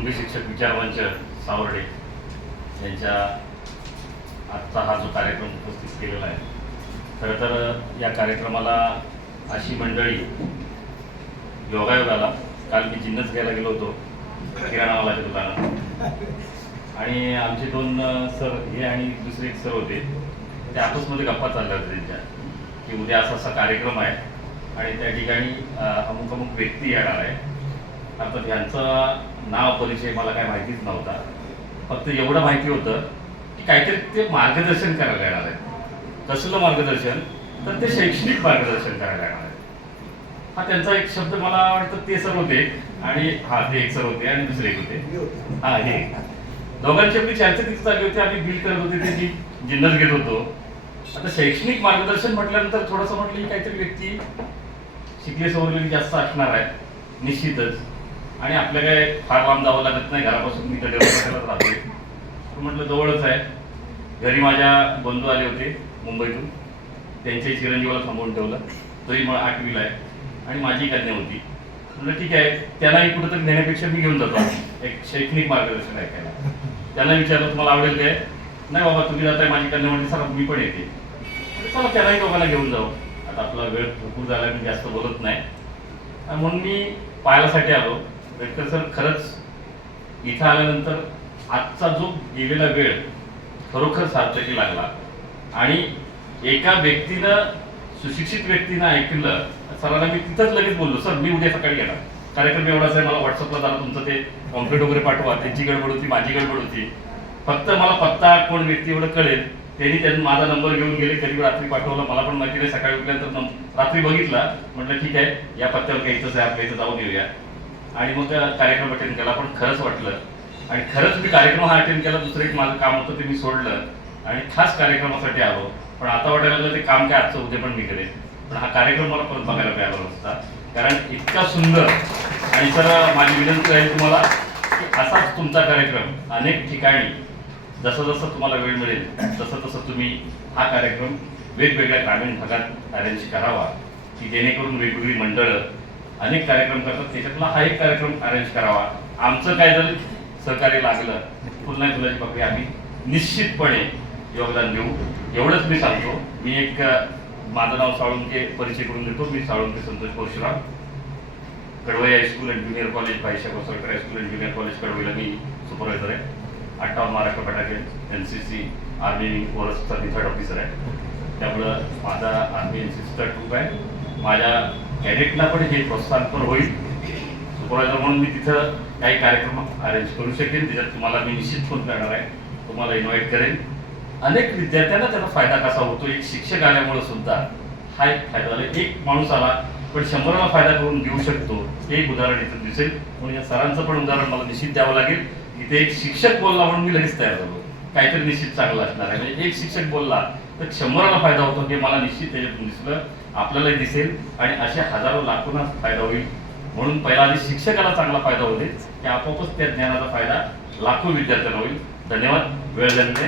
कुटुंबी शिक्षक विचारवंच सावर्डे यांच्या आजचा हा जो कार्यक्रम उपस्थित केलेला आहे. खरं तर या कार्यक्रमाला अशी मंडळी योगायोगाला काल मी जिन्नस घ्यायला गेलो होतो किराणावालाच्या दुकानात. आणि आमचे दोन सर हे आणि दुसरे एक सर होते ते आपसमध्ये गप्पा चालल्या होत्या त्यांच्या की उद्या असा असा कार्यक्रम आहे आणि त्या ठिकाणी अमुक अमुक व्यक्ती येणार आहे. आता ह्यांचं नाव परिचय मला काय माहितीच नव्हता. फक्त एवढं माहिती होतं की काहीतरी ते मार्गदर्शन करायला येणार आहे कसलं मार्गदर्शन? तर ते शैक्षणिक मार्गदर्शन करायला येणार आहे हा त्यांचा एक शब्द मला वाटतं ते सर होते आणि हा ते एक सर होते आणि दुसरे एक होते. हा हे. दोघांची आपली चर्चा तिथे चालली होती आम्ही बिल करत होते त्याची जिन्नस घेत होतो. आता शैक्षणिक मार्गदर्शन म्हटल्यानंतर थोडंसं म्हटलं की काहीतरी व्यक्ती शिकले सवरलेली जास्त असणार आहे निश्चितच. आणि आपल्या काय फार लांब जावं लागत नाही घरापासून मी तर डेव्हलपमेंटलाच राहतोय. तर म्हटलं जवळच आहे. घरी माझ्या बंधू आले होते मुंबईतून. त्यांच्याही चिरंजीवाला थांबवून ठेवलं. तोही मला आठवीला आहे. आणि माझी कन्या होती. म्हटलं ठीक आहे त्यांनाही कुठंतरी नेण्यापेक्षा मी घेऊन जातो. एक शैक्षणिक मार्गदर्शन ऐकायला. त्यांना विचारलं तुम्हाला आवडेल काय? नाही बाबा तुम्ही जाताय माझी कन्या म्हणजे सर मी पण येते. चला त्यांनाही दोघांना घेऊन जाऊ. आता आपला वेळ भरपूर झाला मी जास्त बोलत नाही. म्हणून मी पाहायलासाठी आलो. बेटकर सर खरंच इथं आल्यानंतर आजचा जो गेलेला वेळ खरोखर सार्थकी लागला. आणि एका व्यक्तीनं सुशिक्षित व्यक्तीनं ऐकलं सरांना मी तिथंच लगेच बोललो सर मी उद्या सकाळी येणार. कार्यक्रम एवढाच आहे मला व्हॉट्सअपला जरा तुमचं ते कॉम्प्लेट वगैरे पाठवा त्यांची गडबड होती माझी गडबड होती. फक्त मला पत्ता कोण व्यक्ती एवढं कळेल. त्यांनी त्यांनी माझा नंबर घेऊन गेले कधी रात्री पाठवला. मला पण माहिती नाही सकाळी उठल्यानंतर रात्री बघितला. म्हटलं ठीक आहे या पत्त्यावर काही इथंच आहे आपल्या इथं जाऊन येऊया. आणि मग त्या कार्यक्रम अटेंड केला. पण खरंच वाटलं. आणि खरंच मी कार्यक्रम हा अटेंड केला दुसरं एक माझं काम होतं ते मी सोडलं. आणि खास कार्यक्रमासाठी आलो. पण आता वाटायला लागलं ते काम काय आजचं उद्या पण मी करेन. पण हा कार्यक्रम मला परत बघायला मिळाला नसता. कारण इतका सुंदर आणि सर माझी विनंती आहे तुम्हाला की असाच तुमचा कार्यक्रम अनेक ठिकाणी जसं जसं तुम्हाला वेळ मिळेल तसं तसं तुम्ही हा कार्यक्रम वेगवेगळ्या ग्रामीण भागात अरेंज करावा की जेणेकरून वेगवेगळी मंडळं अनेक कार्यक्रम करतात. त्याच्यातला हा एक कार्यक्रम अरेंज करावा. आमचं काय जर सहकार्य लागलं पुन्हा फुलाची पकडी आम्ही निश्चितपणे योगदान देऊ. एवढंच मी सांगतो. मी एक माझं नाव साळुंके परिचय करून देतो. मी Salunke Santosh Parshuram. Kadvai high school and junior college पाहिशा Kosalkar high school and junior college कडवईला मी सुपरवायझर आहे. अठ्ठावन्न महाराष्ट्र फटाके एन सी सी आर्मी फोरसचा मी थर्ड ऑफिसर आहे. त्यामुळं माझा आर्मी एन सी सीचा ट्रूप आहे. माझ्या कॅडेटला पण हे प्रोत्साहन पण होईल. सुपरवायझर म्हणून मी तिथं काही कार्यक्रम अरेंज करू शकेन. त्याच्यात तुम्हाला मी निश्चित फोन करणार आहे. तुम्हाला इन्व्हाइट करेन. अनेक विद्यार्थ्यांना त्याचा फायदा कसा होतो? एक शिक्षक आल्यामुळे सुद्धा हा एक फायदा झाला. एक माणूस आला पण शंभराला फायदा करून देऊ शकतो हे एक उदाहरण इथं दिसेल. म्हणून या सरांचं पण उदाहरण मला निश्चित द्यावं लागेल. इथे एक शिक्षक बोलला म्हणून मी लगेच तयार झालो. काहीतरी निश्चित चांगलं असणार आहे. म्हणजे एक शिक्षक बोलला तर शंभराला फायदा होतो हे मला निश्चित त्याच्यातून दिसलं. आपल्यालाही दिसेल आणि अशा हजारो लाखोंना फायदा होईल. म्हणून पहिला आधी शिक्षकाला चांगला फायदा होते की आपोआपच त्या ज्ञानाचा फायदा लाखो विद्यार्थ्यांना होईल. धन्यवाद. वेळ झालेला